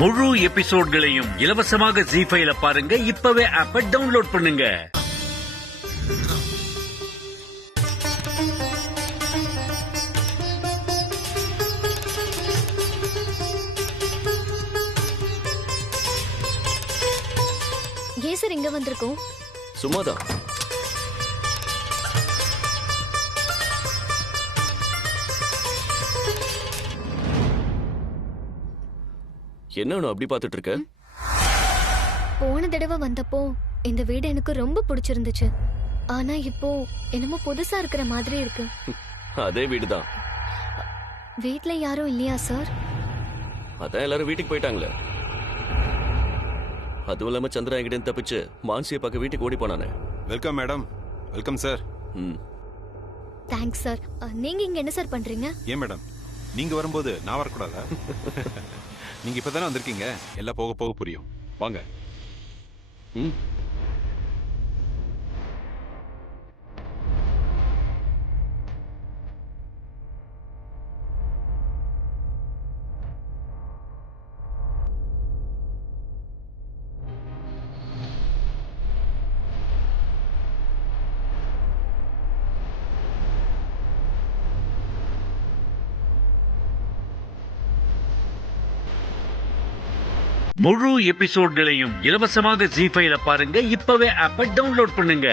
முழு எபிசோட்களையும் இலவசமாக ஜீ5ல பாருங்க. இப்பவே ஆப்பை டவுன்லோட் பண்ணுங்க. ஏன் சார் இங்க வந்திருக்கோம்? சும்மாதான். என்ன அப்படி பார்த்துட்டு இருக்க? போன தடவை வந்தப்போ இந்த வீடு எனக்கு ரொம்ப பிடிச்சிருந்துச்சு. ஆனா இப்போ என்னமோ புதுசா இருக்கிற மாதிரி இருக்கு. அதே வீடுதான். வீட்ல யாரும் இல்லையா சார்? அதான் எல்லாரும் வீட்டுக்கு போயிட்டாங்களே. அதுவும் இல்லாம சந்திரா என்கிட்ட தப்பிச்சு மான்சியை பார்க்க வீட்டுக்கு ஓடி போனானே. Welcome madam. Welcome sir. Thanks sir. நீங்க இங்க என்ன சார் பண்றீங்க? ஏன் மேடம், நீங்க வரும்போது நான் வரக்கூடாதா? நீங்க இப்பதானே வந்திருக்கீங்க, எல்லாம் போக போக புரியும். வாங்க. முழு எபிசோட்களையும் இலவசமாக ஜீ5ல பாருங்க. இப்பவே ஆப்பை டவுன்லோட் பண்ணுங்க.